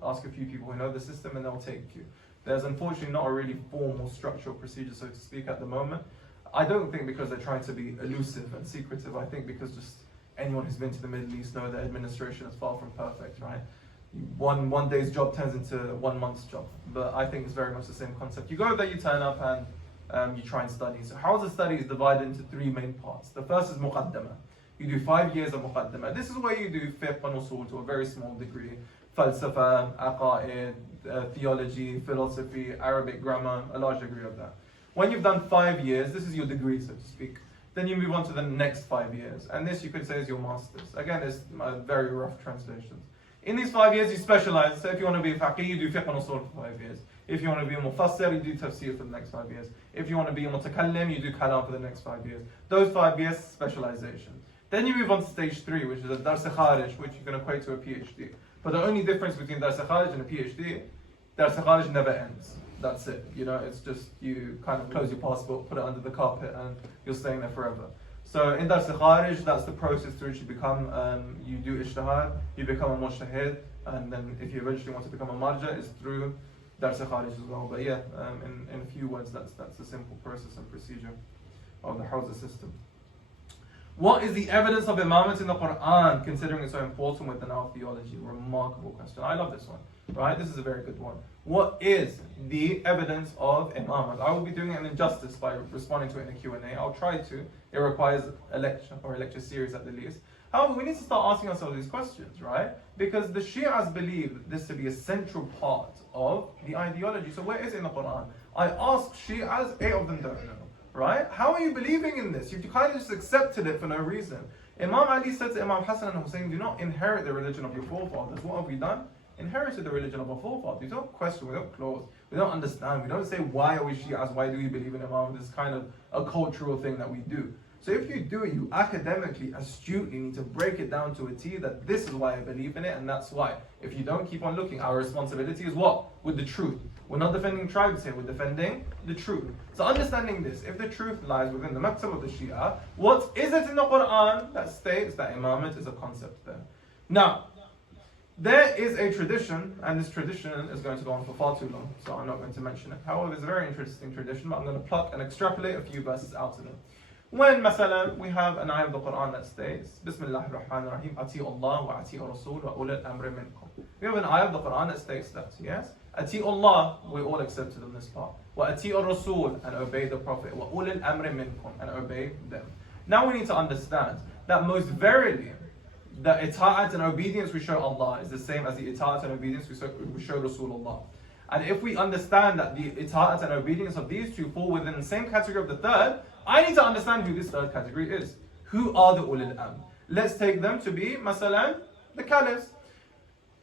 ask a few people who know the system, and they'll take you. There's unfortunately not a really formal structural procedure, so to speak, at the moment. I don't think because they're trying to be elusive and secretive. I think because just anyone who's been to the Middle East knows that administration is far from perfect, right? One day's job turns into 1 month's job. But I think it's very much the same concept. You go there, you turn up, and you try and study. So hausa study is divided into 3 main parts. The first is muqaddama. You do 5 years of muqaddama. This is where you do fiqh and usul to a very small degree. Falsafa, aqa'id, theology, philosophy, Arabic grammar, a large degree of that. When you've done 5 years, this is your degree, so to speak. Then you move on to the next 5 years. And this you could say is your master's. Again, it's very rough translations. In these 5 years, you specialize. So if you want to be a faqih, you do fiqh and usul for 5 years. If you want to be a mufassir, you do tafsir for the next 5 years. If you want to be a mutakallim, you do kalam for the next 5 years. Those 5 years, specialization. Then you move on to stage 3, which is a dars kharij, which you can equate to a PhD. But the only difference between dars kharij and a PhD, dars kharij never ends. That's it. You know, it's just you kind of close your passport, put it under the carpet, and you're staying there forever. So in dars kharij, that's the process through which you become, you do ijtihad, you become a mujtahid, and then if you eventually want to become a marja, it's through dars kharij as well. But yeah, in a few words, that's the simple process and procedure of the hausa system. What is the evidence of imamate in the Quran, considering it's so important within our theology? Remarkable question. I love this one, right? This is a very good one. What is the evidence of imamate? I will be doing an injustice by responding to it in a Q&A. I'll try to. It requires a lecture or a lecture series at the least. However, we need to start asking ourselves these questions, right? Because the Shias believe this to be a central part of the ideology. So where is it in the Quran? I asked Shias, 8 of them don't know. Right? How are you believing in this? You've kind of just accepted it for no reason. Imam Ali said to Imam Hassan and Hussein, do not inherit the religion of your forefathers. What have we done? Inherited the religion of our forefathers. We don't question, we don't close, we don't understand, we don't say why are we Shias, why do we believe in Imam? This is kind of a cultural thing that we do. So if you do it, you academically, astutely need to break it down to a T that this is why I believe in it and that's why. If you don't keep on looking, our responsibility is what? With the truth. We're not defending tribes here, we're defending the truth. So understanding this, if the truth lies within the maktab of the Shia, what is it in the Quran that states that imamate is a concept there? Now, there is a tradition, and this tradition is going to go on for far too long, so I'm not going to mention it. However, it's a very interesting tradition, but I'm going to pluck and extrapolate a few verses out of it. When, مثلا, we have an ayah of the Quran that states, Bismillah ar-Rahman ar-Rahim, Ati'u Allah wa Ati'u Rasul wa ulil amri minkum. We have an ayah of the Quran that states that, yes? Ati'u Allah, we all accepted on this part. Wa Ati'u Rasul, and obey the Prophet. Wa ulil amri minkum, and obey them. Now we need to understand that most verily, the ita'at and obedience we show Allah is the same as the ita'at and obedience we show Rasulullah. And if we understand that the ita'at and obedience of these two fall within the same category of the third, I need to understand who this third category is. Who are the ulil amr? Let's take them to be, masalan, the caliphs.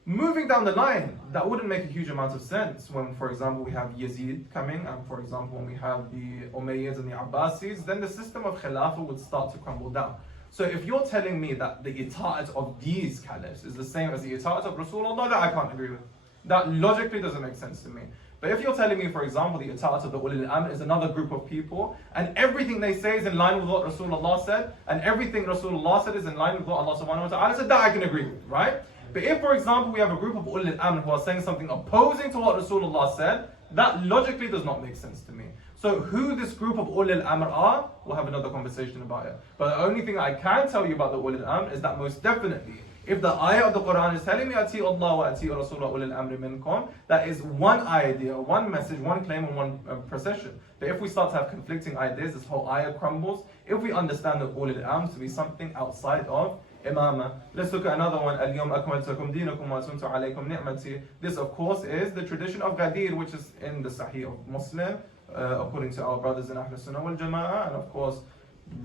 Moving down the line, that wouldn't make a huge amount of sense when, for example, we have Yazid coming, and for example, when we have the Umayyads and the Abbasids, then the system of Khilafah would start to crumble down. So if you're telling me that the ita'at of these caliphs is the same as the ita'at of Rasulullah, that I can't agree with. That logically doesn't make sense to me. But if you're telling me, for example, the ita'at of the ulil amr is another group of people, and everything they say is in line with what Rasulullah said, and everything Rasulullah said is in line with what Allah subhanahu wa ta'ala said, that I can agree with, right? But if, for example, we have a group of ulil amr who are saying something opposing to what Rasulullah said, that logically does not make sense to me. So who this group of ulil amr are, we'll have another conversation about it. But the only thing I can tell you about the ulil amr is that most definitely, if the ayah of the Quran is telling me Ati Allah wa Ati Rasul wa ulil amri minkum, that is one idea, one message, one claim, and one procession. But if we start to have conflicting ideas, this whole ayah crumbles. If we understand the ulil amr to be something outside of imama. Let's look at another one. Al-yawm akmaltu lakum dinakum wa atmamtu alaykum ni'mati. This, of course, is the tradition of Ghadir, which is in the Sahih of Muslim, according to our brothers in Ahl Sunnah wal Jama'ah, and of course,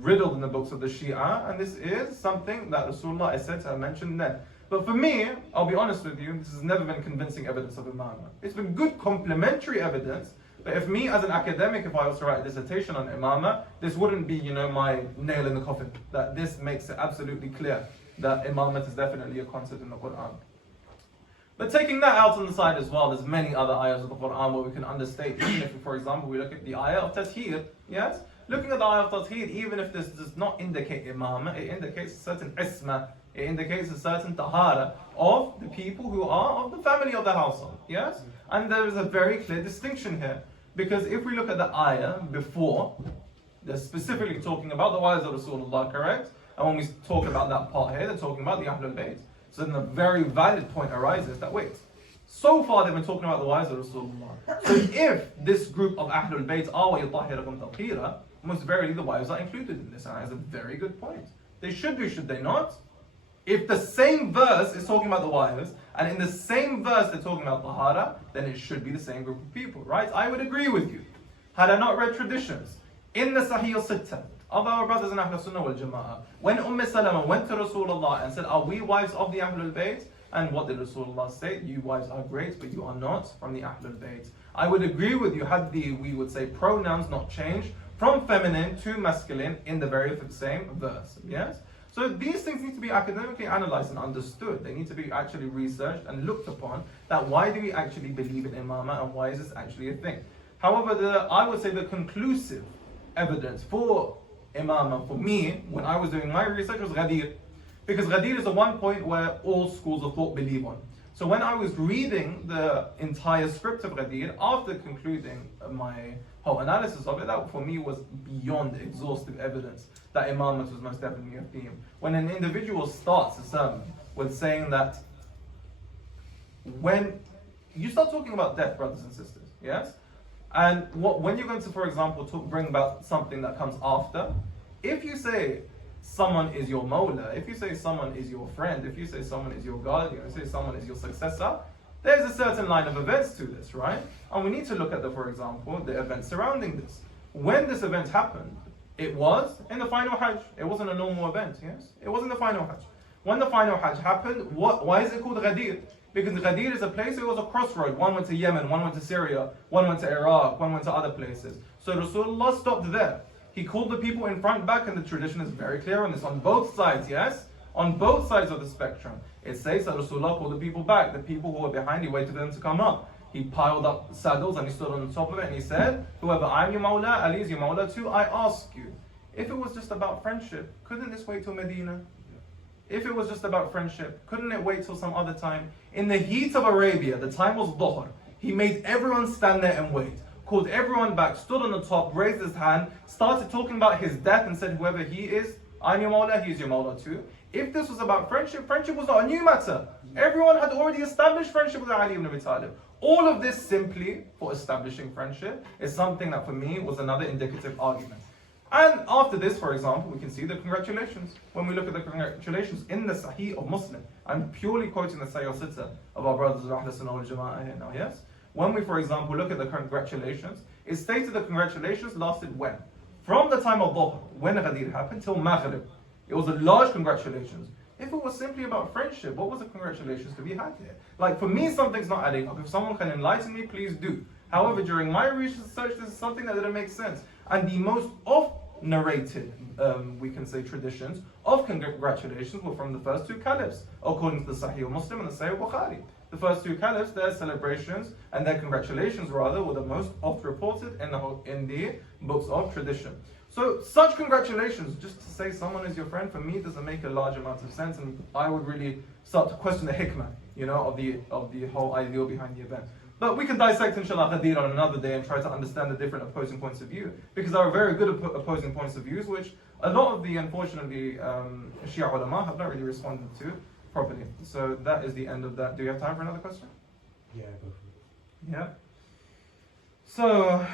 riddled in the books of the Shia, and this is something that Rasulullah is said to have mentioned then. But for me, I'll be honest with you, this has never been convincing evidence of imamah. It's been good complementary evidence, but if me as an academic, if I was to write a dissertation on imamah, this wouldn't be, my nail in the coffin. That this makes it absolutely clear that imamah is definitely a concept in the Quran. But taking that out on the side as well, there's many other ayahs of the Quran where we can understate, even if, for example, we look at the ayah of Tatheer, yes? Looking at the ayah of Tatheer, even if this does not indicate imamah, it indicates a certain isma, it indicates a certain tahara of the people who are of the family of the household, yes? And there is a very clear distinction here, because if we look at the ayah before, they're specifically talking about the wives of Rasulullah, correct? And when we talk about that part here, they're talking about the Ahlul Bayt. So then a very valid point arises that wait, so far they've been talking about the wives of Rasulullah. So if this group of Ahlul Bayt are وَيُطَهِّرَكُمْ تَطْهِيرًا, most verily the wives are included in this. And that's a very good point. They should be, should they not? If the same verse is talking about the wives, and in the same verse they're talking about Tahara, then it should be the same group of people, right? I would agree with you. Had I not read traditions, in the Sahih al-Sittah, of our brothers in Ahlul Sunnah wal Jama'ah, when Salama went to Rasulullah and said, are we wives of the Ahlul Bayt? And what did Rasulullah say? You wives are great, but you are not from the Ahlul Bayt. I would agree with you had we would say, pronouns not changed from feminine to masculine in the very same verse. Yes? So these things need to be academically analyzed and understood. They need to be actually researched and looked upon. That why do we actually believe in imama and why is this actually a thing? However, I would say the conclusive evidence for imama for me, when I was doing my research, was Ghadir. Because Ghadir is the one point where all schools of thought believe on. So when I was reading the entire script of Ghadir, after concluding my whole analysis of it, that for me was beyond exhaustive evidence that imamat was most definitely a theme. When an individual starts a sermon with saying that when you start talking about death, brothers and sisters, yes? And when you're going to, for example, bring about something that comes after, if you say someone is your mawla, if you say someone is your friend, if you say someone is your guardian, if you say someone is your successor, there's a certain line of events to this, right? And we need to look at for example, the events surrounding this. When this event happened, it was in the final Hajj. It wasn't a normal event, yes? It wasn't the final Hajj. When the final Hajj happened, why is it called Ghadir? Because Ghadir is a place, it was a crossroad. One went to Yemen, one went to Syria, one went to Iraq, one went to other places. So Rasulullah stopped there. He called the people in front, back, and the tradition is very clear on this, on both sides, yes? On both sides of the spectrum. It says that Rasulullah called the people back. The people who were behind, he waited for them to come up. He piled up saddles and he stood on the top of it and he said, whoever I'm your mawla, Ali is your mawla too, I ask you. If it was just about friendship, couldn't this wait till Medina? If it was just about friendship, couldn't it wait till some other time? In the heat of Arabia, the time was Dhuhr, he made everyone stand there and wait. Called everyone back, stood on the top, raised his hand, started talking about his death and said, whoever he is, I'm your mawla, he's your mawla too. If this was about friendship, friendship was not a new matter. Everyone had already established friendship with Ali ibn Abi Talib. All of this simply for establishing friendship is something that for me was another indicative argument. And after this, for example, we can see the congratulations. When we look at the congratulations in the Sahih of Muslim, I'm purely quoting the Sahih al-Sittah of our brothers of Ahlul Sunnah wal Jama'ah here now, yes? When we, for example, look at the congratulations, it stated the congratulations lasted when? From the time of Dhuhr, when Ghadir happened, till Maghrib. It was a large congratulations. If it was simply about friendship, what was the congratulations to be had here? Like for me, something's not adding up. If someone can enlighten me, please do. However, during my research, this is something that didn't make sense. And the most narrated, we can say, traditions of congratulations were from the first two caliphs, according to the Sahih Muslim and the Sahih Bukhari. The first two caliphs, their celebrations and their congratulations rather were the most oft reported in the books of tradition. So such congratulations, just to say someone is your friend, for me doesn't make a large amount of sense, and I would really start to question the hikmah, of the whole ideal behind the event. But we can dissect inshallah Ghadir on another day and try to understand the different opposing points of view, because there are very good opposing points of views which a lot of the, unfortunately, Shia ulama have not really responded to properly. So that is the end of that. Do you have time for another question? Yeah, go for it. Yeah. So,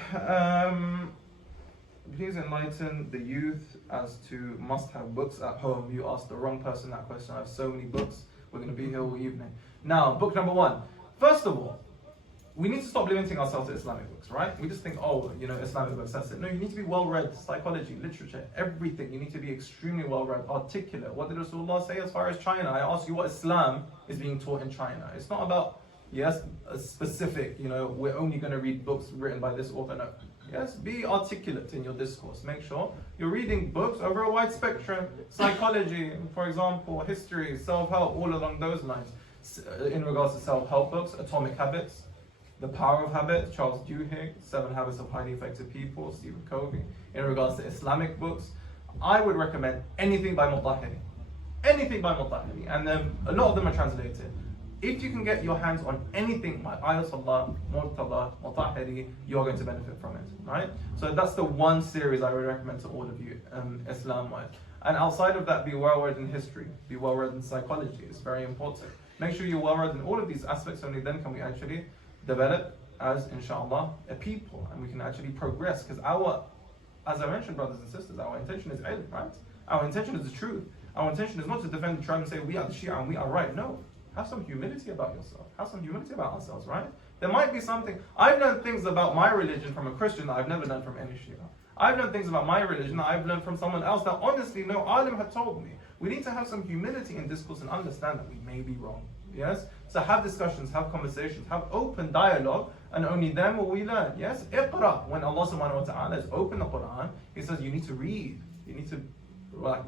please enlighten the youth as to must-have books at home. You asked the wrong person that question. I have so many books. We're going to be here all evening. Now, book number one. First of all, we need to stop limiting ourselves to Islamic books, right? We just think, Islamic books, that's it. No, you need to be well-read. Psychology, literature, everything. You need to be extremely well-read, articulate. What did Rasulullah say as far as China? I ask you what Islam is being taught in China. It's not about, yes, a specific, we're only going to read books written by this author. No. Yes, be articulate in your discourse. Make sure you're reading books over a wide spectrum. Psychology, for example, history, self-help, all along those lines. In regards to self-help books, Atomic Habits, The Power of Habit, Charles Duhigg, 7 Habits of Highly Effective People, Stephen Covey. In regards to Islamic books, I would recommend anything by Mutahhiri. Anything by Mutahhiri. And then a lot of them are translated. If you can get your hands on anything by Ayatollah, Murtada, Mutahhiri, you're going to benefit from it, right? So that's the one series I would recommend to all of you, Islam-wise. And outside of that, be well read in history, be well read in psychology. It's very important. Make sure you're well read in all of these aspects, only then can we actually develop as, inshallah, a people, and we can actually progress. Because as I mentioned, brothers and sisters, our intention is ilm, right? Our intention is the truth. Our intention is not to defend the tribe and say we are the Shia and we are right. No. Have some humility about yourself. Have some humility about ourselves, right? There might be something. I've learned things about my religion from a Christian that I've never learned from any Shia. I've learned things about my religion that I've learned from someone else that honestly no alim had told me. We need to have some humility in discourse and understand that we may be wrong. Yes? So have discussions, have conversations, have open dialogue, and only then will we learn. Yes? Iqra. When Allah subhanahu wa ta'ala has opened the Quran, He says you need to read. You need to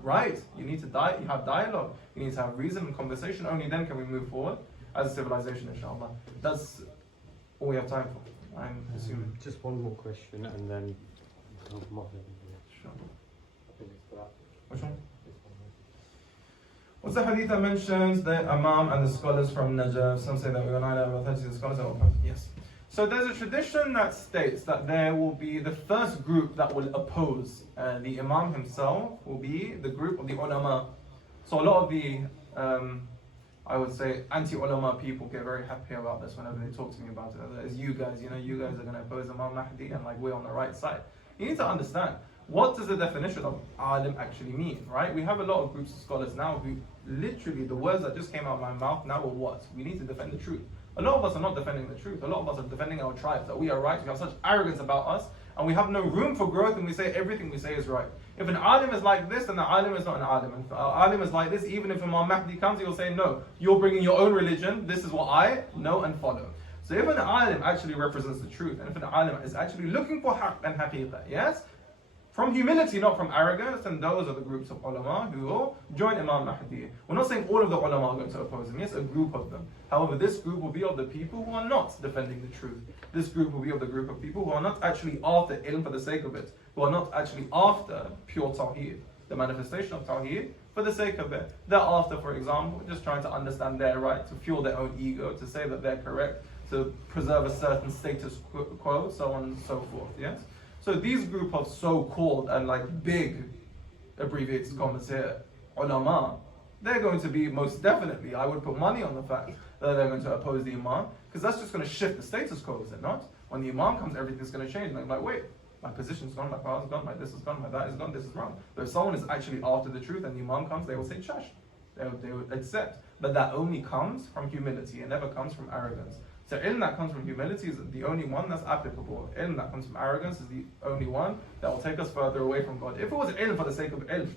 write. You need to you have dialogue. You need to have reason and conversation. Only then can we move forward as a civilization, inshallah. That's all we have time for, I'm assuming. Just one more question and then Sure. Which one? What's the hadith that mentions the Imam and the scholars from Najaf? Some say that we are not authentic, the scholars are all perfect. Yes. So there's a tradition that states that there will be the first group that will oppose the Imam himself will be the group of the ulama. So a lot of the, I would say, anti-ulama people get very happy about this whenever they talk to me about it. As you guys, you guys are going to oppose Imam Mahdi and like we're on the right side. You need to understand, what does the definition of alim actually mean, right? We have a lot of groups of scholars now who literally, the words that just came out of my mouth now were what? We need to defend the truth. A lot of us are not defending the truth. A lot of us are defending our tribes, that we are right. We have such arrogance about us, and we have no room for growth, and we say everything we say is right. If an alim is like this, then the alim is not an alim. And if an alim is like this, even if Imam Mahdi comes, he will say, no, you're bringing your own religion, this is what I know and follow. So if an alim actually represents the truth, and if an alim is actually looking for haqq and haqiqah, yes, from humility, not from arrogance, and those are the groups of ulama who will join Imam Mahdi. We're not saying all of the ulama are going to oppose him, yes, a group of them. However, this group will be of the people who are not defending the truth. This group will be of the group of people who are not actually after ilm for the sake of it, who are not actually after pure tawheed, the manifestation of tawheed for the sake of it. They're after, for example, just trying to understand their right, to fuel their own ego, to say that they're correct, to preserve a certain status quo, so on and so forth, yes? So these group of so-called and like big abbreviated comments here, ulama, they're going to be most definitely, I would put money on the fact that they're going to oppose the imam, because that's just going to shift the status quo, is it not? When the imam comes, everything's going to change. And I'm like, wait, my position's gone, my power's gone, my this is gone, my that is gone, this is wrong. But if someone is actually after the truth and the imam comes, they will say chash. They would accept. But that only comes from humility. It never comes from arrogance. So ilm that comes from humility is the only one that's applicable. Ilm that comes from arrogance is the only one that will take us further away from God. If it was ilm for the sake of ilm,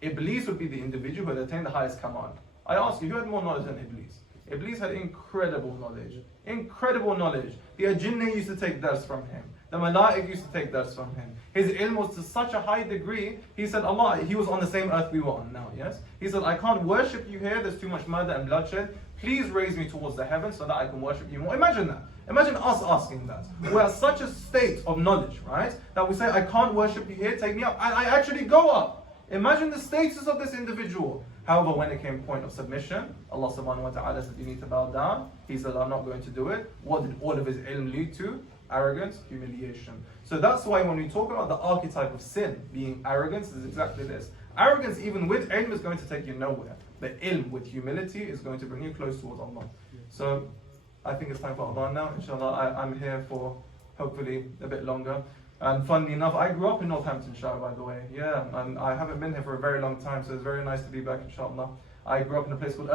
Iblis would be the individual who had attained the highest command. I ask you, who had more knowledge than Iblis? Iblis had incredible knowledge. Incredible knowledge. The Ajinni used to take dars from him. The Malaik used to take dars from him. His ilm was to such a high degree, he said, Allah, he was on the same earth we were on now, yes? He said, I can't worship you here, there's too much murder and bloodshed. Please raise me towards the heavens so that I can worship you more. Imagine that. Imagine us asking that. We're at such a state of knowledge, right? That we say, I can't worship you here, take me up. And I actually go up. Imagine the status of this individual. However, when it came point of submission, Allah subhanahu wa ta'ala said, you need to bow down. He said, I'm not going to do it. What did all of his ilm lead to? Arrogance, humiliation. So that's why when we talk about the archetype of sin being arrogance, is exactly this. Arrogance, even with ilm, is going to take you nowhere. But ilm with humility is going to bring you close towards Allah. So I think it's time for Allah now. Inshallah, I'm here for hopefully a bit longer. And funnily enough, I grew up in Northamptonshire, by the way. Yeah, and I haven't been here for a very long time, so it's very nice to be back, inshallah. I grew up in a place called